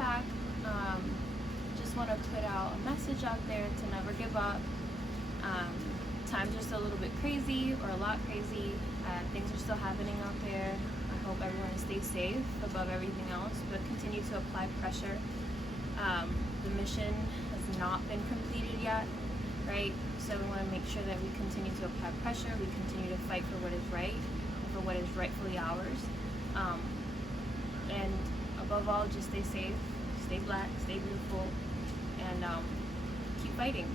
back. Just want to put out a message out there to never give up. Um, Times are still a little bit crazy, or a lot crazy. Things are still happening out there. I hope everyone stays safe above everything else, but continue to apply pressure. The mission has not been completed yet, right? So we want to make sure that we continue to apply pressure, we continue to fight for what is right, and for what is rightfully ours. And above all, just stay safe, stay black, stay beautiful, and keep fighting.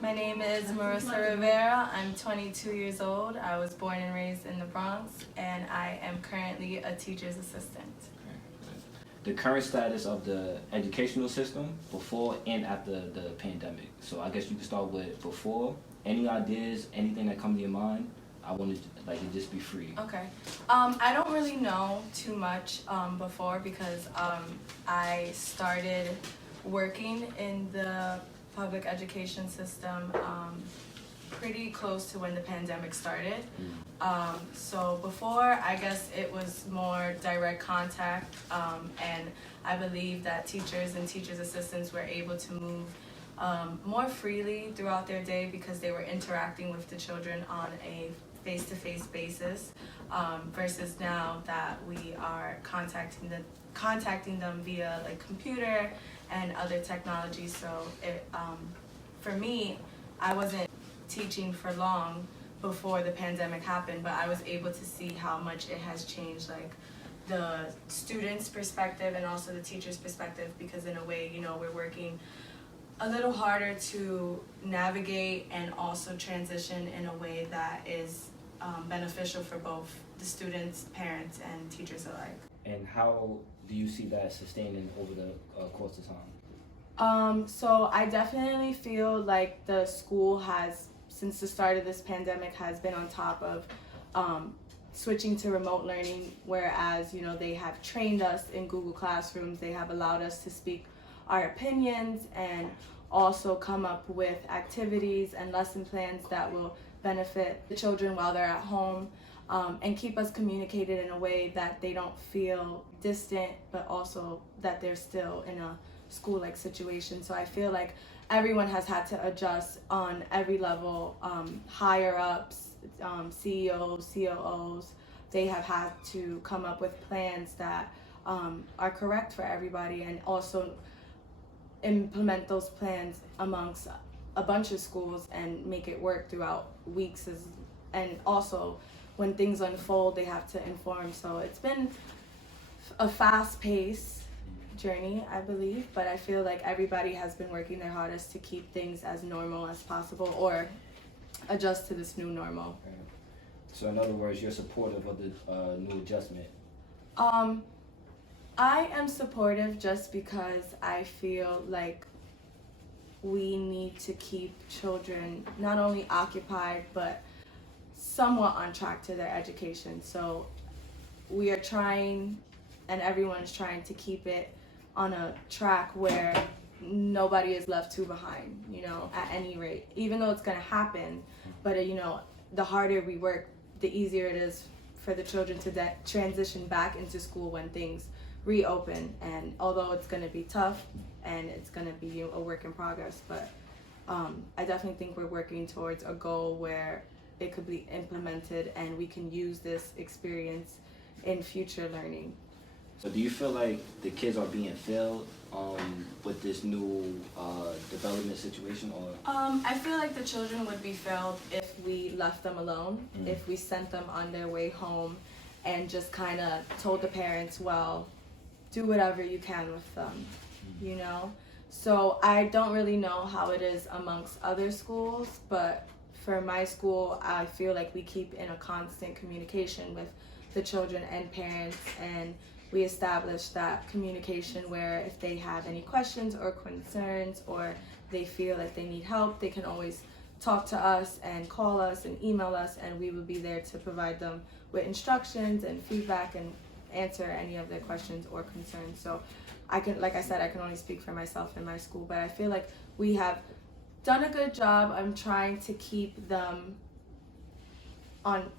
My name is Ms.Marissa Rivera. I'm 22 years old. I was born and raised in the Bronx, and I am currently a teacher's assistant. The current status of the educational system before and after the pandemic. So I guess you can start with before. Any ideas, anything that come to your mind? I want to to just be free. Okay. I don't really know too much before because I started working in the public education system pretty close to when the pandemic started. So before, I guess it was more direct contact, and I believe that teachers and teachers' assistants were able to move more freely throughout their day because they were interacting with the children on a face-to-face basis, versus now that we are contacting them via like computer and other technology. So it, for me, I wasn't teaching for long before the pandemic happened, but I was able to see how much it has changed, like the students' perspective and also the teachers' perspective, because in a way, you know, we're working a little harder to navigate and also transition in a way that is beneficial for both the students, parents, and teachers alike. And how do you see that sustaining over the course of time? So I definitely feel like the school has, since the start of this pandemic, has been on top of switching to remote learning, whereas, you know, they have trained us in Google Classrooms, they have allowed us to speak our opinions and also come up with activities and lesson plans that will benefit the children while they're at home, and keep us communicated in a way that they don't feel distant, but also that they're still in a school-like situation. So I feel like everyone has had to adjust on every level, higher ups, CEOs, COOs. They have had to come up with plans that are correct for everybody, and also implement those plans amongst a bunch of schools and make it work throughout weeks. And also when things unfold, they have to inform. So it's been a fast-paced journey, I believe, but I feel like everybody has been working their hardest to keep things as normal as possible, or adjust to this new normal. Okay. So in other words, you're supportive of the new adjustment? I am supportive just because I feel like we need to keep children not only occupied, but somewhat on track to their education. So we are trying, and everyone is trying to keep it on a track where nobody is left too behind, you know, at any rate, even though it's going to happen. But you know, the harder we work, the easier it is for the children to transition back into school when things reopen. And although it's going to be tough and it's going to be a work in progress, but I definitely think we're working towards a goal where it could be implemented and we can use this experience in future learning. So do you feel like the kids are being failed with this new development situation, or? I feel like the children would be failed if we left them alone, if we sent them on their way home and just kind of told the parents, well, do whatever you can with them, you know? So I don't really know how it is amongst other schools, but for my school, I feel like we keep in a constant communication with the children and parents, and we establish that communication where if they have any questions or concerns, or they feel that they need help, they can always talk to us and call us and email us, and we will be there to provide them with instructions and feedback and answer any of their questions or concerns. So I can, like I said, I can only speak for myself and my school, but I feel like we have done a good job. I'm trying to keep them on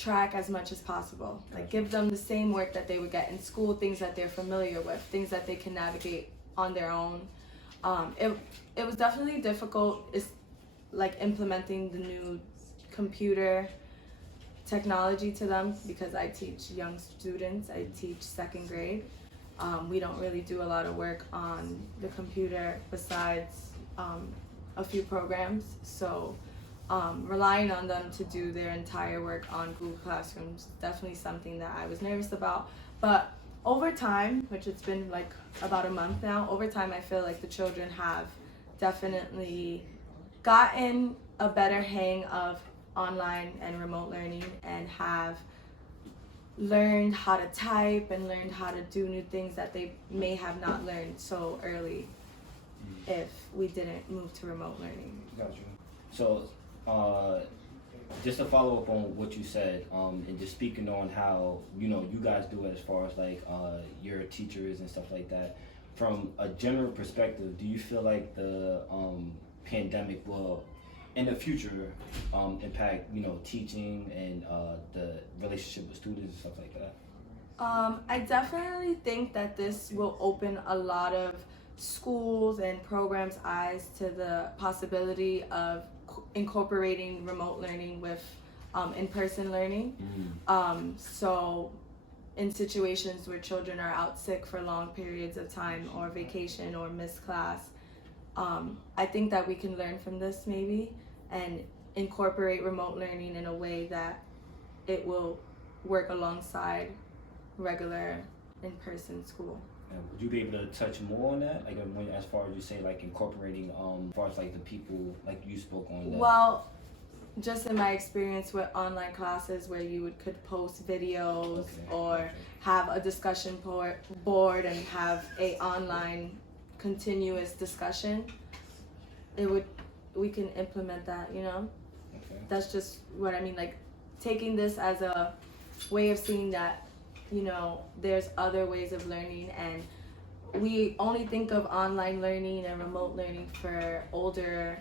track as much as possible. Like give them the same work that they would get in school, things that they're familiar with, things that they can navigate on their own. It was definitely difficult. It's like implementing the new computer technology to them because I teach young students. I teach second grade. We don't really do a lot of work on the computer besides a few programs. So relying on them to do their entire work on Google Classroom is definitely something that I was nervous about. But over time, which it's been like about a month now, over time I feel like the children have definitely gotten a better hang of online and remote learning and have learned how to type and learned how to do new things that they may have not learned so early if we didn't move to remote learning. Got you. So, just to follow up on what you said, and just speaking on how you guys do it as far as like your teachers and stuff like that. From a general perspective, do you feel like the pandemic will, in the future, impact teaching and the relationship with students and stuff like that? I definitely think that this will open a lot of schools and programs' eyes to the possibility of incorporating remote learning with in-person learning. So in situations where children are out sick for long periods of time or vacation or miss class, I think that we can learn from this maybe and incorporate remote learning in a way that it will work alongside regular in-person school. Would you be able to touch more on that? Like as far as you say, like incorporating, as far as like the people, like you spoke on that. Well, just in my experience with online classes where you could post videos or have a discussion board and have a online continuous discussion, we can implement that, That's just what I mean, like taking this as a way of seeing that there's other ways of learning, and we only think of online learning and remote learning for older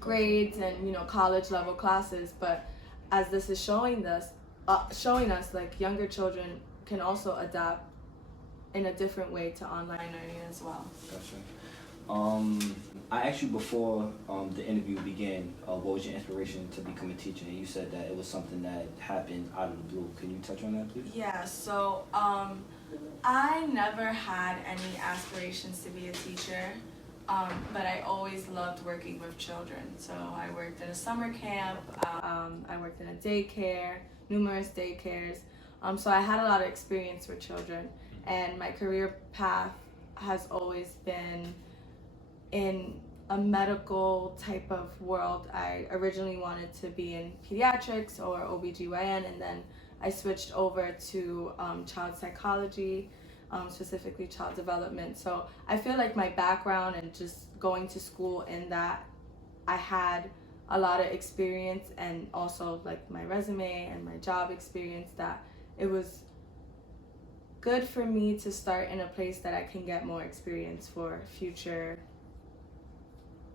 grades and college level classes, but as this is showing us like younger children can also adapt in a different way to online learning as well. Gotcha. I asked you before the interview began, what was your inspiration to become a teacher? And you said that it was something that happened out of the blue. Can you touch on that, please? Yeah, so I never had any aspirations to be a teacher, but I always loved working with children. So I worked in a summer camp, I worked in a daycare, numerous daycares. So I had a lot of experience with children, and my career path has always been in a medical type of world. I originally wanted to be in pediatrics or OBGYN, and then I switched over to child psychology, specifically child development. So I feel like my background and just going to school in that, I had a lot of experience, and also like my resume and my job experience, that it was good for me to start in a place that I can get more experience for future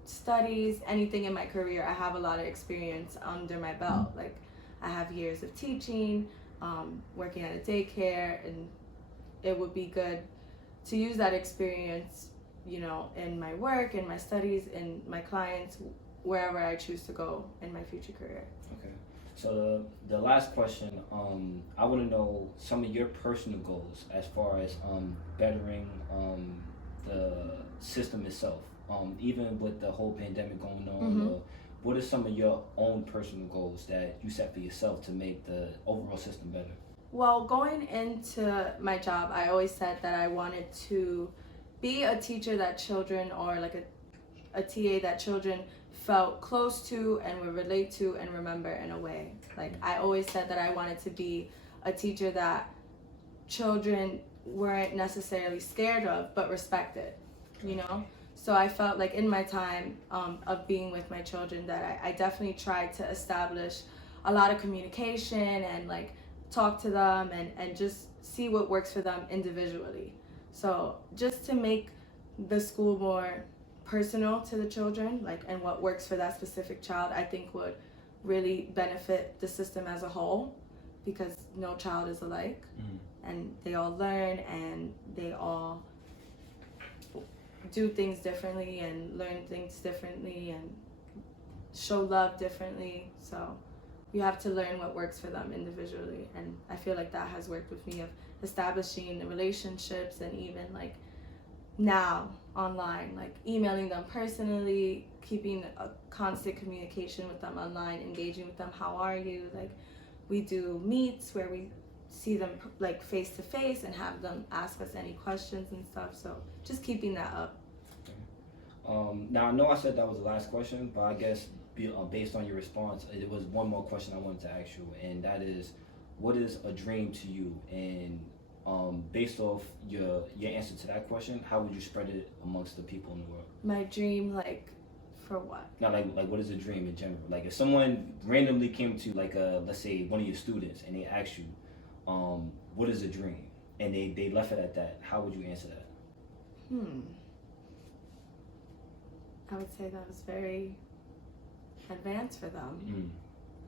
studies, anything in my career. I have a lot of experience under my belt. Like I have years of teaching, working at a daycare, and it would be good to use that experience, in my work, in my studies, in my clients, wherever I choose to go in my future career. Okay. So the last question, I want to know some of your personal goals as far as bettering the system itself. Even with the whole pandemic going on, what are some of your own personal goals that you set for yourself to make the overall system better? Well, going into my job, I always said that I wanted to be a teacher that children, or like a TA that children felt close to and would relate to and remember in a way. Like I always said that I wanted to be a teacher that children weren't necessarily scared of, but respected, So I felt like in my time of being with my children that I definitely tried to establish a lot of communication and like talk to them and just see what works for them individually. So just to make the school more personal to the children, like, and what works for that specific child, I think would really benefit the system as a whole, because no child is alike, and they all learn and they all do things differently and learn things differently and show love differently. So you have to learn what works for them individually, and I feel like that has worked with me, of establishing the relationships, and even like now online, like emailing them personally, keeping a constant communication with them online, engaging with them. How are you? Like, we do meets where we see them like face to face and have them ask us any questions and stuff. So just keeping that up. Now I know I said that was the last question, but I guess based on your response, it was one more question I wanted to ask you, and that is, what is a dream to you? And based off your answer to that question, how would you spread it amongst the people in the world? My dream, like, for what? Not like what is a dream in general? Like, if someone randomly came to, like, let's say one of your students, and they asked you, what is a dream? And they left it at that, how would you answer that? I would say that was very advanced for them.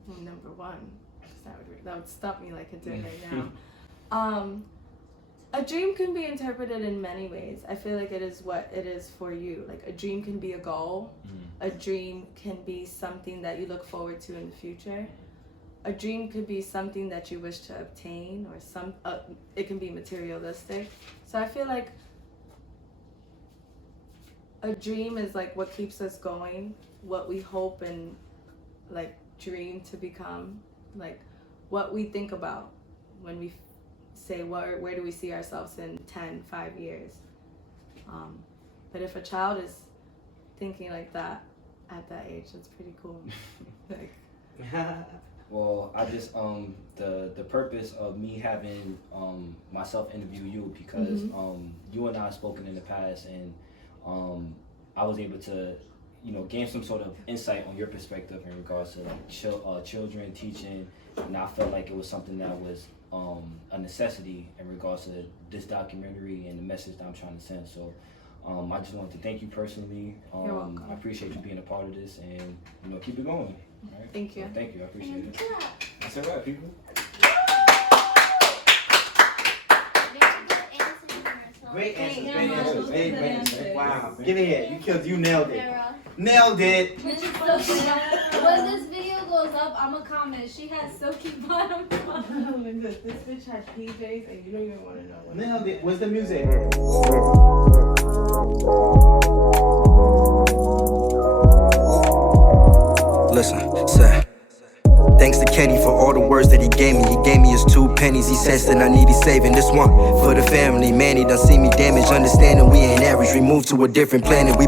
Well, number one, 'cause that would stump me like it did right now. A dream can be interpreted in many ways. I feel like it is what it is for you. Like, a dream can be a goal. A dream can be something that you look forward to in the future. A dream could be something that you wish to obtain, or it can be materialistic. So I feel like a dream is like what keeps us going, what we hope and like dream to become, like what we think about when we say where do we see ourselves in 5 years. But if a child is thinking like that at that age, that's pretty cool. Like, well, I just the purpose of me having myself interview you, because you and I have spoken in the past, and I was able to gain some sort of insight on your perspective in regards to like children teaching, and I felt like it was something that was a necessity in regards to this documentary and the message that I'm trying to send. So I just wanted to thank you personally. You're welcome. I appreciate you being a part of this, and keep it going. All right? Thank you. So thank you. I appreciate it. That's all right, people. Great answer. Yeah, Great answer. those Great are the answer. answers. Wow. Give it here. You nailed it. Nailed it. Which is so good. When this video goes up, I'm gonna comment. She has silky bottom. this bitch has PJs and you don't even want to know what. Nailed it. Where's the music? Listen, say. Thanks to Kenny for all the words that he gave me. He gave me his 2 pennies. He says that I need his saving. This one for the family. Man, he done see me damaged. Understanding we ain't average. We moved to a different planet. We